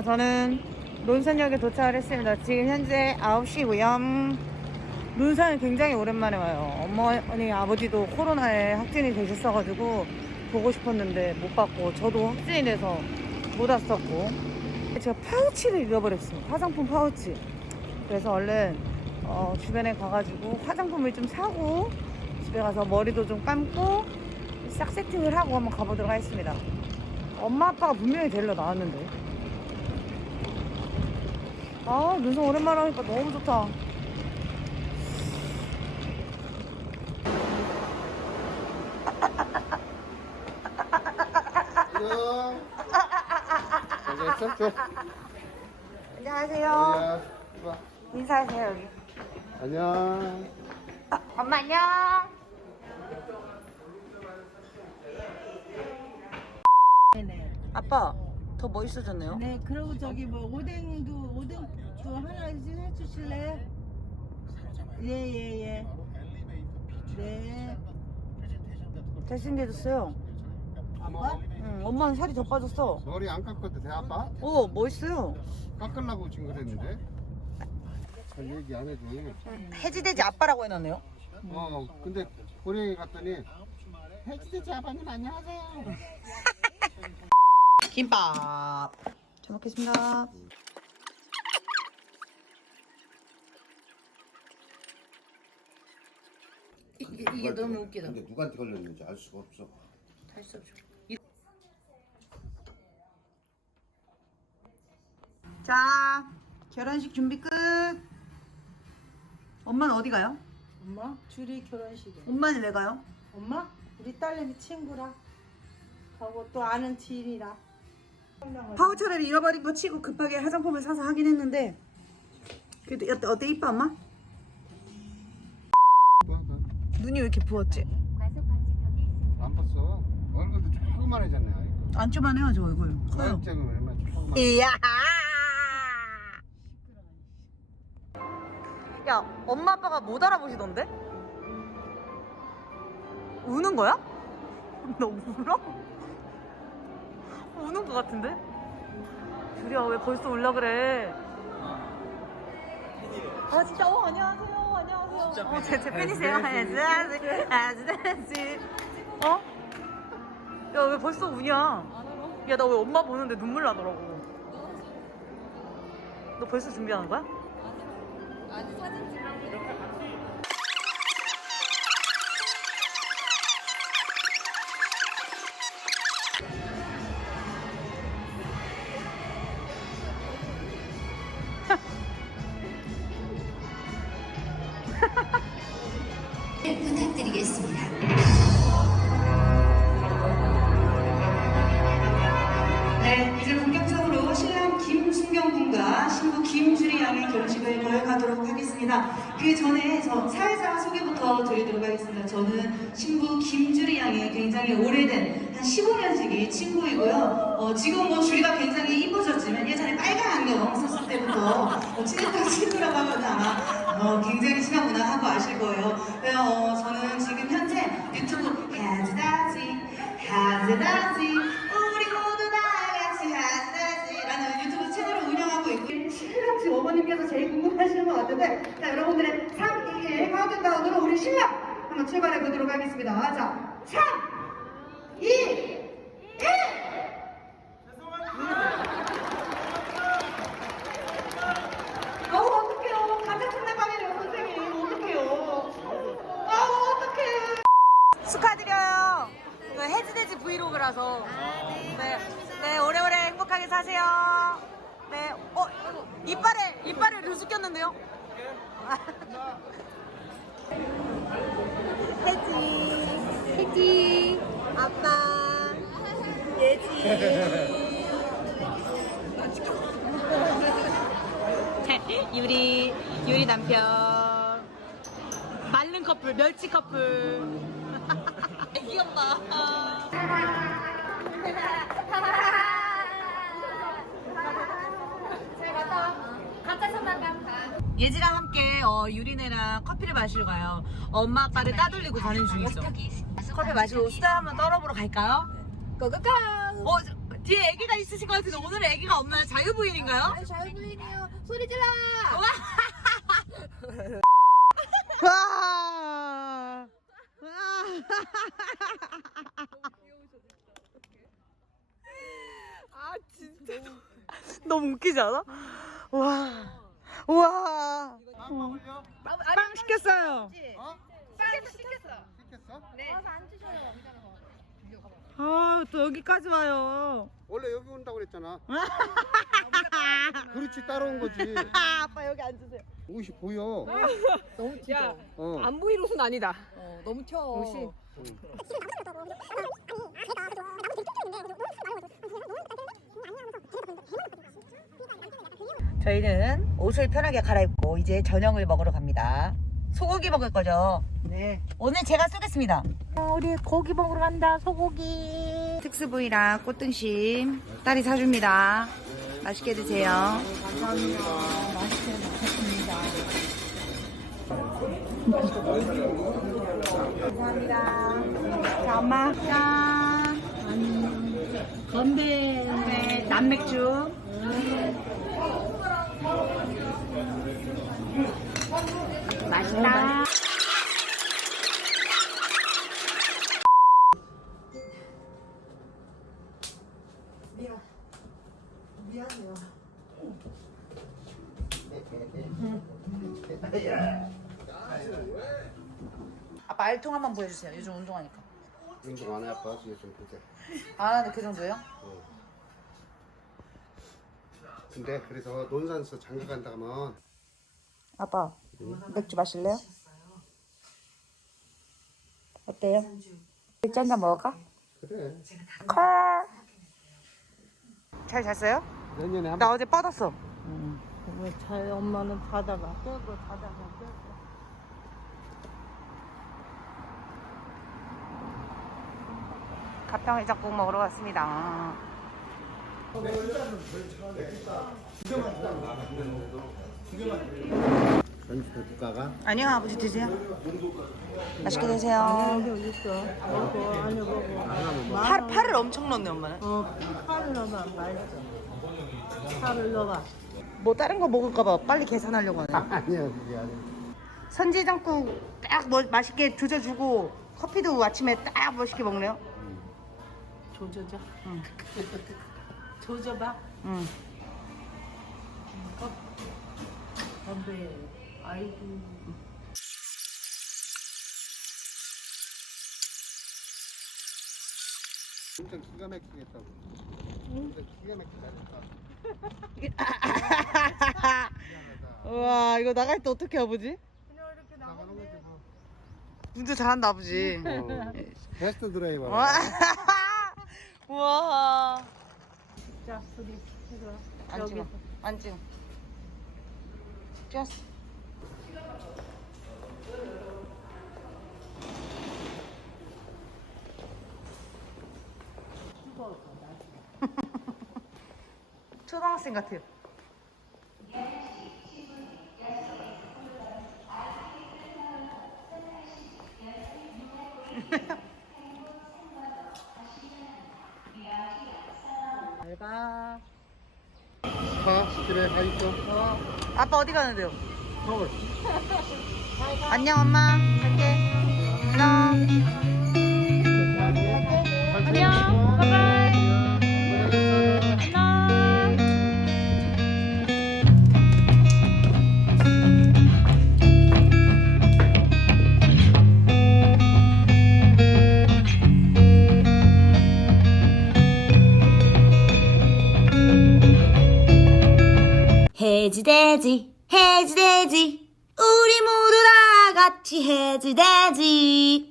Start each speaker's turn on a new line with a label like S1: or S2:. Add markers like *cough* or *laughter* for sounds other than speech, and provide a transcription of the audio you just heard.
S1: 자, 저는 논산역에 도착을 했습니다. 지금 현재 9시고요. 논산은 굉장히 오랜만에 와요. 어머니, 아버지도 코로나에 확진이 되셨어가지고 보고 싶었는데 못 봤고, 저도 확진이 돼서 못 왔었고. 제가 파우치를 잃어버렸어요. 화장품 파우치. 그래서 얼른 어, 주변에 가가지고 화장품을 좀 사고 집에 가서 머리도 좀 감고 싹 세팅을 하고 한번 가보도록 하겠습니다. 엄마 아빠가 분명히 데리러 나왔는데. 아, 눈썹 오랜만에 하니까 너무 좋다.
S2: 안녕.
S1: 안녕하세요.
S2: 야, 봐.
S1: 인사하세요, 여기.
S2: 안녕.
S1: 엄마 안녕.
S3: 네네.
S1: 아빠, 더 멋있어졌네요.
S3: 네, 그리고 저기 뭐 오뎅도 오뎅도 하나 해주실래요? 예예 예. 네.
S1: 잘생겨졌어요.
S3: 아빠?
S1: 응, 엄마는 살이 더 빠졌어.
S2: 머리 안 깎았대, 대 아빠?
S1: 오, 멋있어요.
S2: 깎으려고 지금 그랬는데. 잘 얘기 안 해줘.
S1: 해지돼지 아빠라고 해놨네요.
S2: 어, 근데 고령에 갔더니 해지대지 아버님 안녕하세요.
S1: 김밥. 잘 먹겠습니다. 이게, 이게 너무 웃기다.
S2: 근데 누구한테 걸렸는지 알 수가 없어.
S1: 할수 없죠. 자, 결혼식 준비 끝. 엄마는 어디 가요?
S3: 엄마? 줄이 결혼식에.
S1: 엄마는 왜 가요?
S3: 엄마? 우리 딸내미 친구라. 하고 또 아는 지인이라.
S1: 파우처럼 잃어버린 거 치고 급하게 화장품을 사서 하긴 했는데 그래도 어때, 어때 이뻐 엄마? 눈이 왜 이렇게 부었지?
S2: 안 봤어. 얼굴도 조그만해졌네. 아이고.
S1: 안 쪼만해요 저 얼굴 커요
S2: 조그만.
S1: 이야 야 엄마 아빠가 못 알아보시던데? 우는 거야? *laughs* 너 울어? *laughs* 우는 거 같은데? 둘이야 왜 벌써 울라 그래 아 진짜 어 안녕하세요 진짜 어, 제, 제 팬이세요 안녕하세요 안녕하세요 어? 야 왜 벌써 우냐 야 나 왜 엄마 보는데 눈물 나더라고 너 벌써 준비하는 거야?
S4: 부탁드리겠습니다.
S5: 거행하도록 하겠습니다. 그 전에 저 사회자 소개부터 드리도록 하겠습니다. 저는 신부 김주리 양의 굉장히 오래된 한 15년지기 친구이고요. 어, 지금 뭐 주리가 굉장히 이뻐졌지만 예전에 빨간 안경 썼을 때부터 어, 친했던 친구라고 하면 아마 어, 굉장히 친하구나 하고 아실 거예요. 네, 어, 저는 지금 현재 유튜브 해즈다지 해즈다지 우리 모두 다 같이 해즈다지라는 유튜브 채널을 운영하고 있고 신랑 집 어머님께서 제일 궁금하시는 것 같은데 자 여러분들의 3, 2, 1 카운트다운으로 우리 신랑 한번 출발해 보도록 하겠습니다. 자 3, 2, 1 아우 어떡해요 가짜 장난감이래요 선생님 어떡해요 아우 어떡해
S1: 축하드려요. 이거 해지돼지 브이로그라서. 네. 네, 오래오래 행복하게 사세요. 네. 어, 이빨에, 이빨에 르수 꼈는데요? *laughs* 해지. 해지. 아빠. 예지. *laughs* 유리, 유리 남편. 말른 커플, 멸치 커플. *laughs* 귀엽다. *laughs* 예지랑 함께 어, 유리네랑 커피를 마시러 가요. 엄마 아빠를 따돌리고 가는 중이죠. 커피 마시고 수다 한번 떨어보러 갈까요? 고고고! 어, 저- 뒤에 아기가 있으실 것 같은데 오늘은 아기가 없나요? 자유부인인가요?
S4: 자유부인이요. 소리 질러.
S1: 와! *laughs* 아 진짜 너무 웃기지 않아? 와, 와,
S2: 빵 먹을려?
S1: 빵 시켰어요.
S2: 어?
S4: 시켰어, 시켰어.
S2: 시켰어?
S4: 네. 와서 앉으셔요.
S1: 아, 또 여기까지 와요.
S2: 원래 여기 온다고 그랬잖아. 그렇지 따라온 거지.
S1: 아빠 여기 앉으세요.
S2: 옷이 보여.
S6: 너무 튀어.
S2: 어.
S6: 안 보일 옷은 아니다. 어, 너무 튀어.
S1: 옷이. 저희는 옷을 편하게 갈아입고 이제 저녁을 먹으러 갑니다. 소고기 먹을 거죠?
S3: 네.
S1: 오늘 제가 쏘겠습니다. 우리 고기 먹으러 간다. 소고기. 특수 부위랑 꽃등심 딸이 사줍니다. 맛있게 드세요. 감사합니다. 맛있게 먹겠습니다. 감사합니다. 자, 엄마. 짠. 건배. 네, 남맥주. 맛있다. 아빠 알통 한번 보여주세요. 요즘 운동하니까.
S2: 운동 안 해 아빠 요즘 그때.
S1: 안 하는데 그 정도요?
S2: 근데 그래서 논산서 장가 간다 하면
S1: 아빠 맥주 마실래요? 어때요? 맥주 한잔 먹을까?
S2: 그래.
S1: 콜. 잘 잤어요?
S2: 내년에 한
S1: 나 어제 뻗었어.
S3: 왜 자유 엄마는 자다가 깨고 자다가 깨고.
S1: 가평해장국 먹으러 왔습니다.
S2: 국가가
S1: 아니요 아버지 드세요. 맛있게 드세요.
S3: 여기 있어. 먹고 안에 보고.
S1: 팔 팔을 엄청 넣네 엄마는.
S3: 어, 파를 넣어봐. 맛있어. 파를 넣어봐.
S1: 뭐 다른 거 먹을까봐 빨리 계산하려고 하네. *laughs*
S2: 아니야 그게 아니야.
S1: 선지장국 딱 뭐, 맛있게 조져주고 커피도 아침에 딱 멋있게 먹네요.
S3: 조져줘. *laughs* 응. 조져봐.
S1: 응.
S3: 건배. 아이고.
S2: 엄청 기가 막히게 했다고. 엄청 기가 잘했다. *laughs*
S1: 우와 이거 나갈 때 어떻게 아버지?
S2: 나가는 거지 뭐.
S1: 운전 잘한다 아버지.
S2: 어. 베스트 드라이버.
S1: 와. *laughs* 우와.
S3: 자, 소리. 이거.
S1: 안 찍어. 안 찍어. 찍었어. 초등학생 같아요. 잘 가.
S2: 가 그래 가 있어.
S1: 아빠 어디 가는데요?
S2: 서울.
S1: 안녕 엄마 갈게 해지돼지 해지돼지. 우리 모두 다 같이 해지돼지